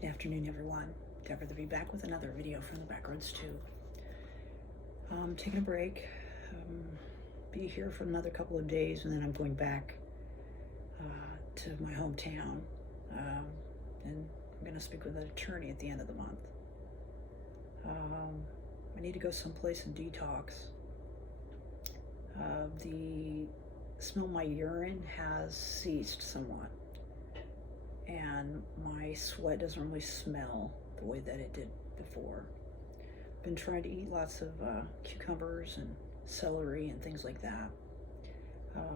Good afternoon, everyone. Deborah to be back with another video from the Backroads 2. Taking a break. Be here for another couple of days, and then I'm going back to my hometown. And I'm going to speak with an attorney at the end of the month. I need to go someplace and detox. The smell of my urine has ceased somewhat, and my sweat doesn't really smell the way that it did before. Been trying to eat lots of cucumbers and celery and things like that,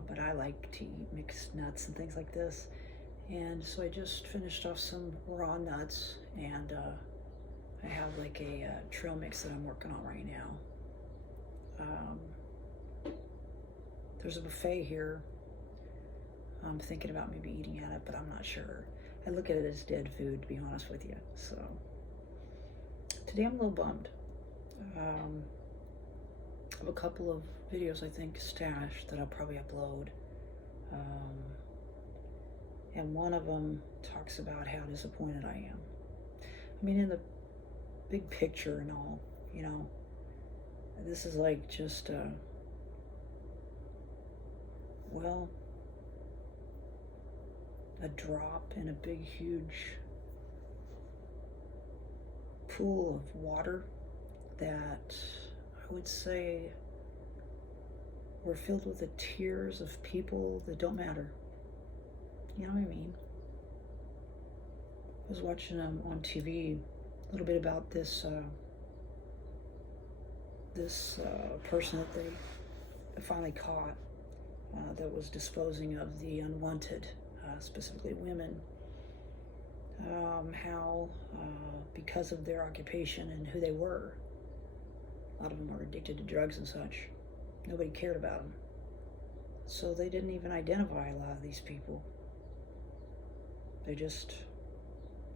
but I like to eat mixed nuts and things like this, and so I just finished off some raw nuts, and I have like a trail mix that I'm working on right now. There's a buffet here. I'm thinking about maybe eating at it, but I'm not sure. I look at it as dead food, to be honest with you. So today I'm a little bummed. I have a couple of videos, I think, stashed that I'll probably upload. And one of them talks about how disappointed I am. I mean, in the big picture and all, you know, this is like just, well, a drop in a big, huge pool of water that I would say were filled with the tears of people that don't matter. You know what I mean? I was watching on TV a little bit about this person that they finally caught that was disposing of the unwanted, specifically women. How because of their occupation and who they were, a lot of them were addicted to drugs and such. Nobody cared about them. So they didn't even identify a lot of these people. They just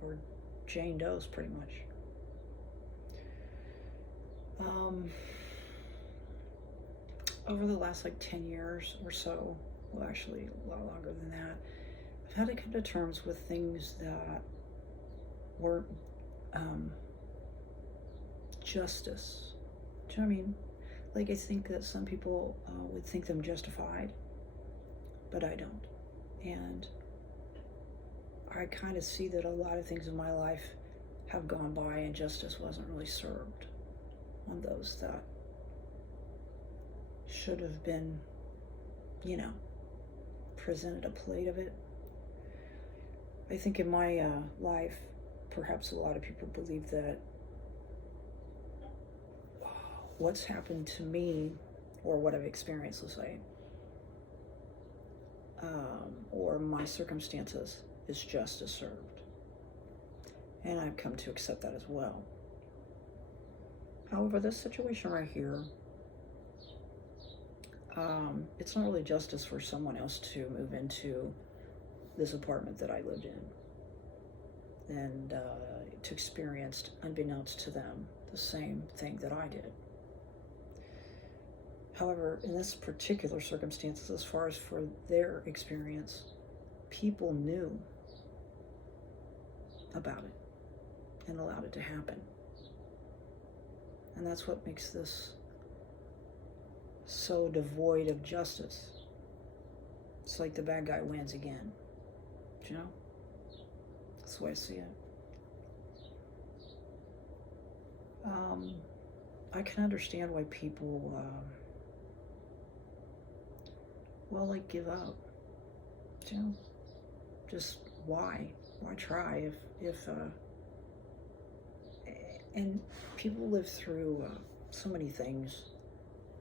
were Jane Does, pretty much. Over the last like 10 years or so, well, actually a lot longer than that, I've had to come to terms with things that weren't justice. Do you know what I mean? Like, I think that some people would think them justified, but I don't. And I kind of see that a lot of things in my life have gone by and justice wasn't really served on those that should have been, you know, presented a plate of it. I think in my life, perhaps a lot of people believe that what's happened to me, or what I've experienced, let's say, or my circumstances, is justice served. And I've come to accept that as well. However, this situation right here, it's not really justice for someone else to move into this apartment that I lived in and to experience, unbeknownst to them, the same thing that I did. However, in this particular circumstances, as far as for their experience, people knew about it and allowed it to happen. And that's what makes this so devoid of justice. It's like the bad guy wins again. Do you know? That's the way I see it. I can understand why people, like, give up. Do you know? Just why? Why try if and people live through so many things.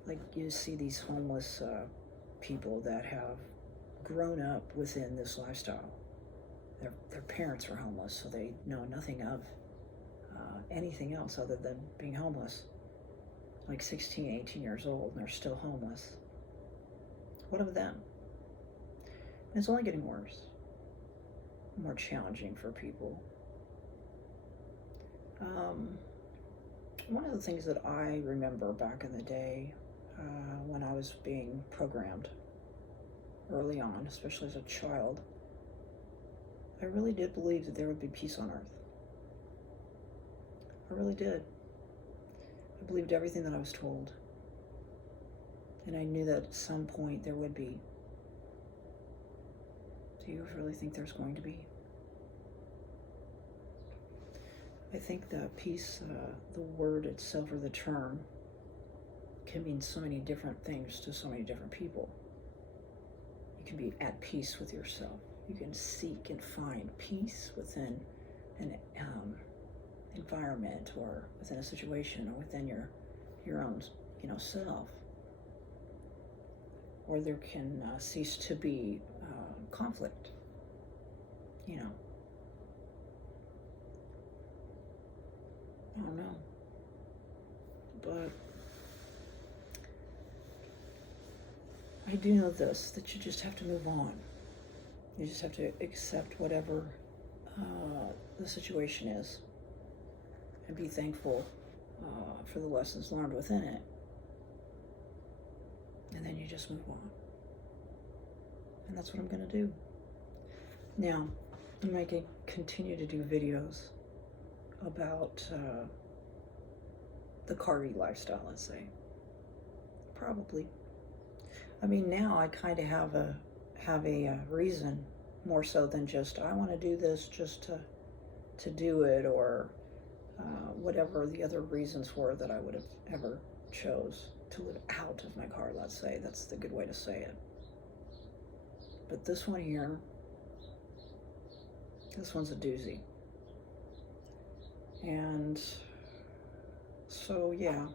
Like, you see these homeless people that have grown up within this lifestyle. Their parents were homeless, so they know nothing of anything else other than being homeless. Like 16, 18 years old, and they're still homeless. What of them? And it's only getting worse, more challenging for people. One of the things that I remember back in the day, when I was being programmed early on, especially as a child, I really did believe that there would be peace on earth. I really did. I believed everything that I was told. And I knew that at some point there would be. Do you really think there's going to be? I think the peace, the word itself or the term, can mean so many different things to so many different people. You can be at peace with yourself. You can seek and find peace within an environment, or within a situation, or within your own, self. Or there can cease to be conflict. I don't know, but I do know this, that you just have to move on. You just have to accept whatever the situation is, and be thankful for the lessons learned within it. And then you just move on. And that's what I'm going to do. Now, I might continue to do videos about the Carvey lifestyle, let's say. Probably. I mean, now I kind of have a reason, more so than just, I want to do this just to do it, or whatever the other reasons were that I would have ever chose to live out of my car, let's say. That's the good way to say it. But this one here, this one's a doozy. And so, yeah,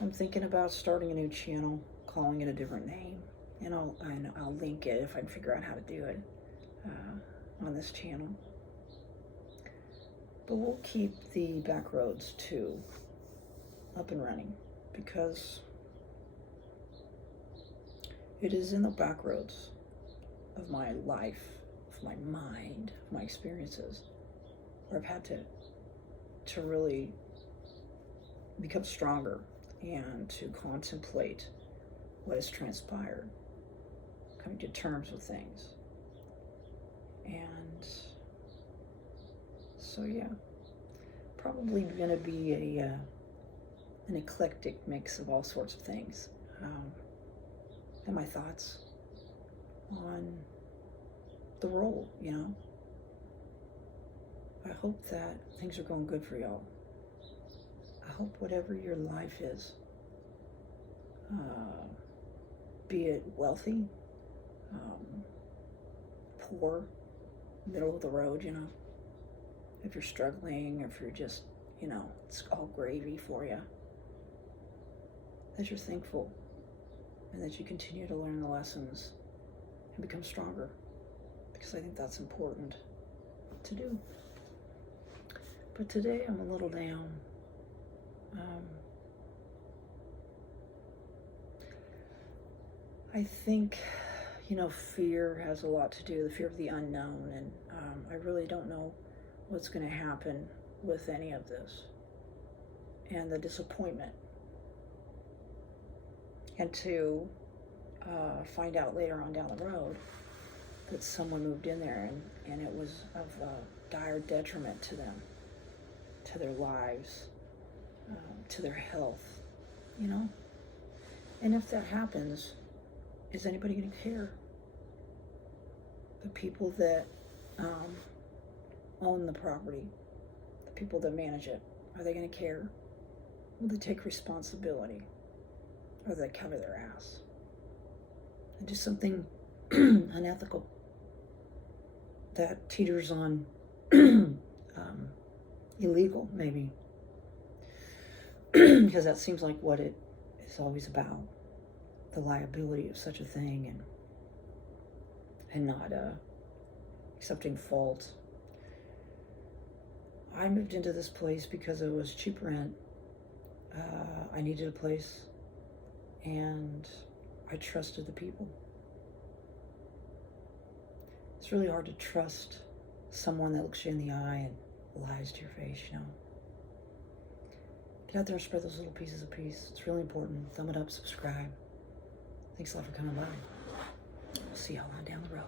I'm thinking about starting a new channel, calling it a different name. And I'll link it if I can figure out how to do it on this channel. But we'll keep the Backroads 2 up and running, because it is in the backroads of my life, of my mind, of my experiences, where I've had to really become stronger and to contemplate what has transpired, coming to terms with things. And so, yeah, probably going to be an eclectic mix of all sorts of things, and my thoughts on the role. I hope that things are going good for y'all. I hope whatever your life is, be it wealthy, poor, middle of the road, if you're struggling, or if you're just, it's all gravy for you, that you're thankful, and that you continue to learn the lessons and become stronger, because I think that's important to do. But today I'm a little down. I think, fear has a lot to do, the fear of the unknown, and I really don't know what's going to happen with any of this, and the disappointment, and to find out later on down the road that someone moved in there and it was of dire detriment to them, to their lives, to their health, and if that happens, is anybody going to care? The people that own the property, the people that manage it, are they going to care? Will they take responsibility? Or will they cover their ass and do something unethical that teeters on illegal, maybe? Because that seems like what it is always about, the liability of such a thing, and not accepting fault. I moved into this place because it was cheap rent. I needed a place, and I trusted the people. It's really hard to trust someone that looks you in the eye and lies to your face, Get out there and spread those little pieces of peace. It's really important. Thumb it up, subscribe. Thanks a lot for coming by. We'll see y'all on down the road.